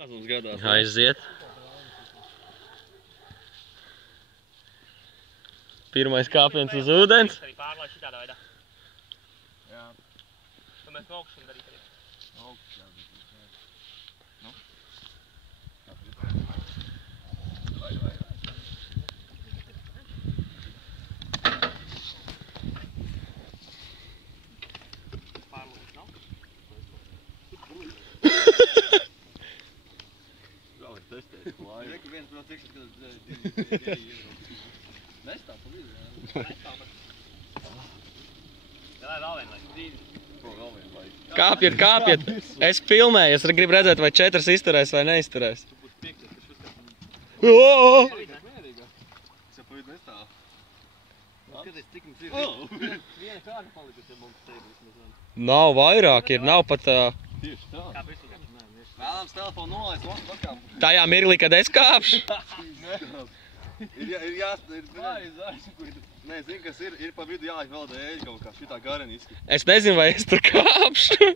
Aiziet. Pirmais kāpiens uz ūdens. Kāpiet, kāpiet! Es filmēju, es gribu redzēt, vai 4 izturēs vai neizturēs. Nav vairāk, nav pat... Vēlams telefonu nolaist valsts pakām. Tajā mirklī, kad es kāpšu? Ir jāsaka, nē, zini, kas ir pa vidu jāiet vēl dēļ kaut kā šitā gareniski. Es nezinu, vai es tur kāpšu.